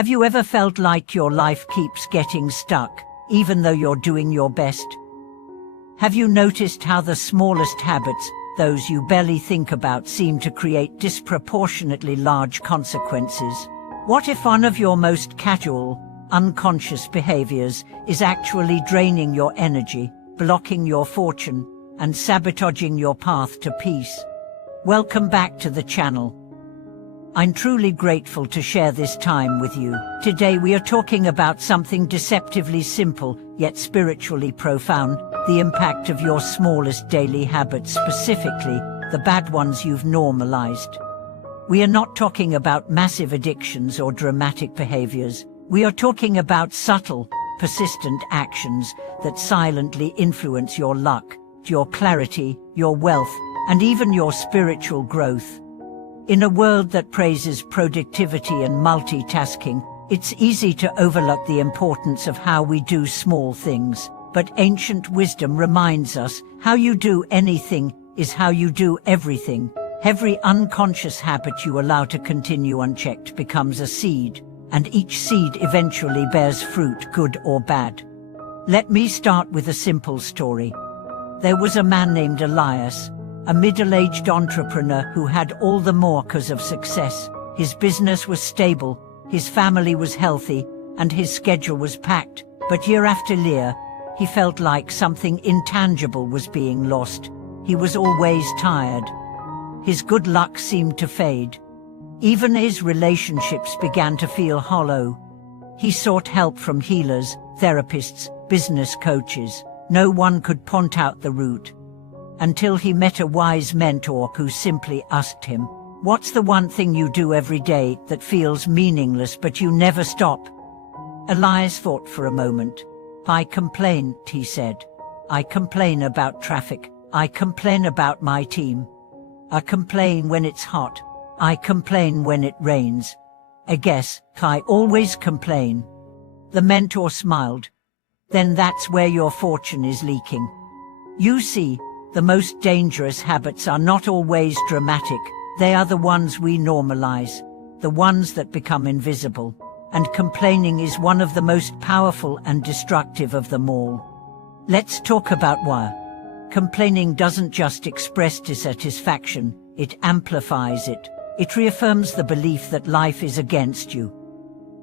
Have you ever felt like your life keeps getting stuck, even though you're doing your best? Have you noticed how the smallest habits, those you barely think about, seem to create disproportionately large consequences? What if one of your most casual, unconscious behaviors is actually draining your energy, blocking your fortune, and sabotaging your path to peace? Welcome back to the channel. I'm truly grateful to share this time with you. Today we are talking about something deceptively simple, yet spiritually profound: the impact of your smallest daily habits, specifically the bad ones you've normalized. We are not talking about massive addictions or dramatic behaviors. We are talking about subtle, persistent actions that silently influence your luck, your clarity, your wealth, and even your spiritual growth. In a world that praises productivity and multitasking, it's easy to overlook the importance of how we do small things. But ancient wisdom reminds us, how you do anything is how you do everything. Every unconscious habit you allow to continue unchecked becomes a seed, and each seed eventually bears fruit, good or bad. Let me start with a simple story. There was a man named Elias, a middle-aged entrepreneur who had all the markers of success. His business was stable, his family was healthy, and his schedule was packed. But year after year, he felt like something intangible was being lost. He was always tired. His good luck seemed to fade. Even his relationships began to feel hollow. He sought help from healers, therapists, business coaches. No one could point out the root. Until he met a wise mentor who simply asked him, "What's the one thing you do every day that feels meaningless but you never stop?" Elias thought for a moment. "I complain," he said. "I complain about traffic. I complain about my team. I complain when it's hot. I complain when it rains. I guess I always complain." The mentor smiled. "Then that's where your fortune is leaking. You see, the most dangerous habits are not always dramatic. They are the ones we normalize, the ones that become invisible. And complaining is one of the most powerful and destructive of them all. Let's talk about why. Complaining doesn't just express dissatisfaction, it amplifies it. It reaffirms the belief that life is against you.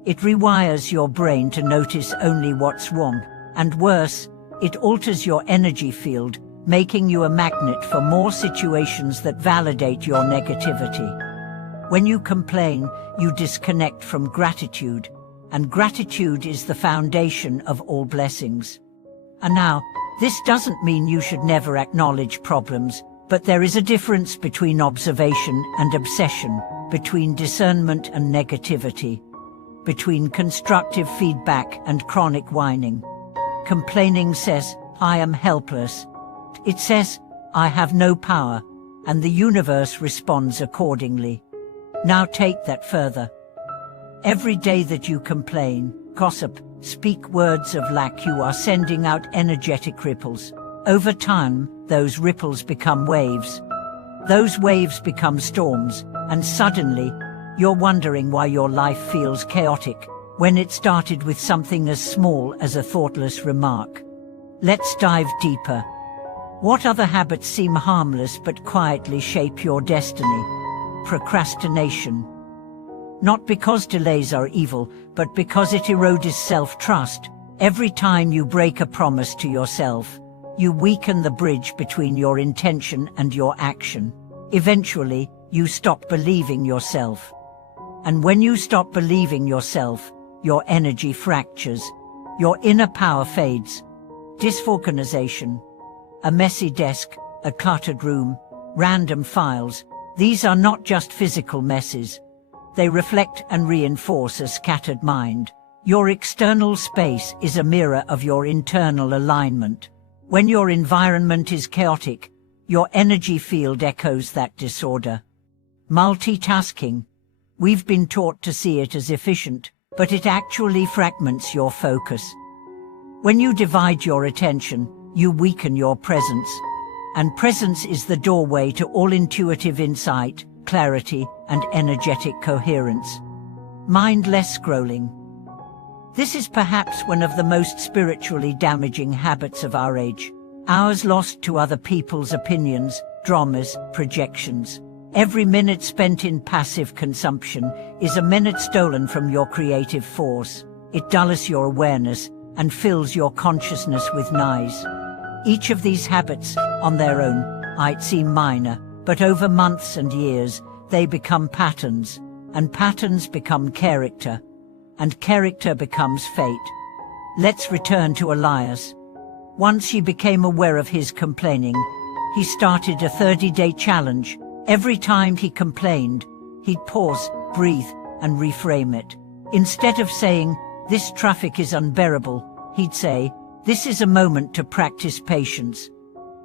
It rewires your brain to notice only what's wrong, and worse, it alters your energy field, making you a magnet for more situations that validate your negativity. When you complain, you disconnect from gratitude, and gratitude is the foundation of all blessings. And now, this doesn't mean you should never acknowledge problems, but there is a difference between observation and obsession, between discernment and negativity, between constructive feedback and chronic whining. Complaining says, "I am helpless." It says, "I have no power," and the universe responds accordingly. Now take that further. Every day that you complain, gossip, speak words of lack, you are sending out energetic ripples. Over time, those ripples become waves. Those waves become storms, and suddenly, you're wondering why your life feels chaotic, when it started with something as small as a thoughtless remark. Let's dive deeper. What other habits seem harmless but quietly shape your destiny? Procrastination. Not because delays are evil, but because it erodes self-trust. Every time you break a promise to yourself, you weaken the bridge between your intention and your action. Eventually, you stop believing yourself. And when you stop believing yourself, your energy fractures. Your inner power fades. Disorganization. A messy desk, a cluttered room, random files. These are not just physical messes. They reflect and reinforce a scattered mind. Your external space is a mirror of your internal alignment. When your environment is chaotic, your energy field echoes that disorder. Multitasking. We've been taught to see it as efficient, but it actually fragments your focus. When you divide your attention, you weaken your presence. And presence is the doorway to all intuitive insight, clarity, and energetic coherence. mindless scrolling. This is perhaps one of the most spiritually damaging habits of our age. Hours lost to other people's opinions, dramas, projections. Every minute spent in passive consumption is a minute stolen from your creative force. It dulls your awareness and fills your consciousness with noise. Each of these habits, on their own, might seem minor, but over months and years, they become patterns, and patterns become character, and character becomes fate. Let's return to Elias. Once he became aware of his complaining, he started a 30-day challenge. Every time he complained, he'd pause, breathe, and reframe it. Instead of saying, "This traffic is unbearable," he'd say, "This is a moment to practice patience."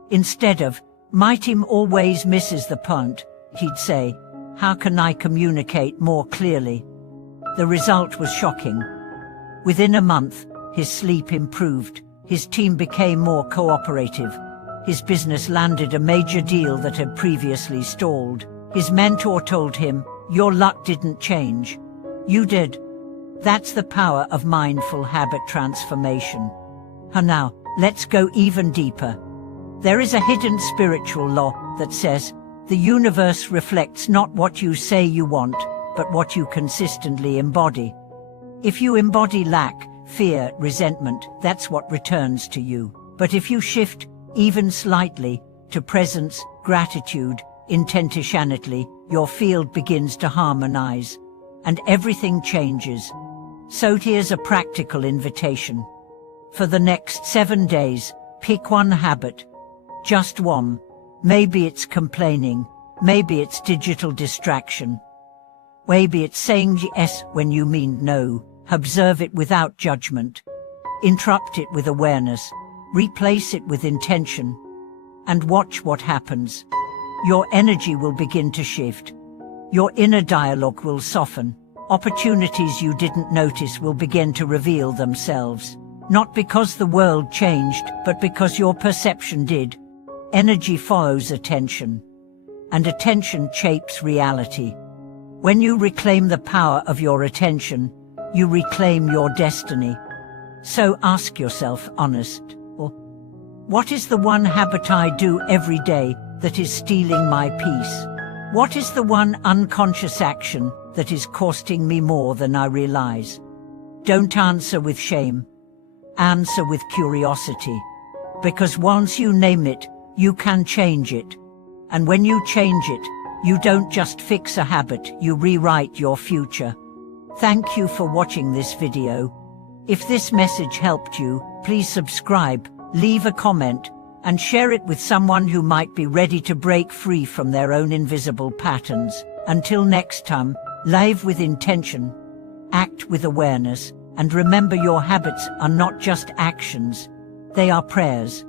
Instead of, "My team always misses the punt," he'd say, "How can I communicate more clearly?" The result was shocking. Within a month, his sleep improved, his team became more cooperative, his business landed a major deal that had previously stalled. His mentor told him, "Your luck didn't change. You did." That's the power of mindful habit transformation. And now, let's go even deeper. There is a hidden spiritual law that says, the universe reflects not what you say you want, but what you consistently embody. If you embody lack, fear, resentment, that's what returns to you. But if you shift, even slightly, to presence, gratitude, intentionality, your field begins to harmonize, and everything changes. So here's a practical invitation. For the next 7 days, pick one habit. Just one. Maybe it's complaining. Maybe it's digital distraction. Maybe it's saying yes when you mean no. Observe it without judgment. Interrupt it with awareness. Replace it with intention. And watch what happens. Your energy will begin to shift. Your inner dialogue will soften. Opportunities you didn't notice will begin to reveal themselves. Not because the world changed, but because your perception did. Energy follows attention, and attention shapes reality. When you reclaim the power of your attention, you reclaim your destiny. So ask yourself what is the one habit I do every day that is stealing my peace? What is the one unconscious action that is costing me more than I realize? Don't answer with shame. Answer with curiosity. Because once you name it, you can change it. And when you change it, you don't just fix a habit, you rewrite your future. Thank you for watching this video. If this message helped you, please subscribe, leave a comment, and share it with someone who might be ready to break free from their own invisible patterns. Until next time, live with intention, act with awareness, and remember your habits are not just actions, they are prayers.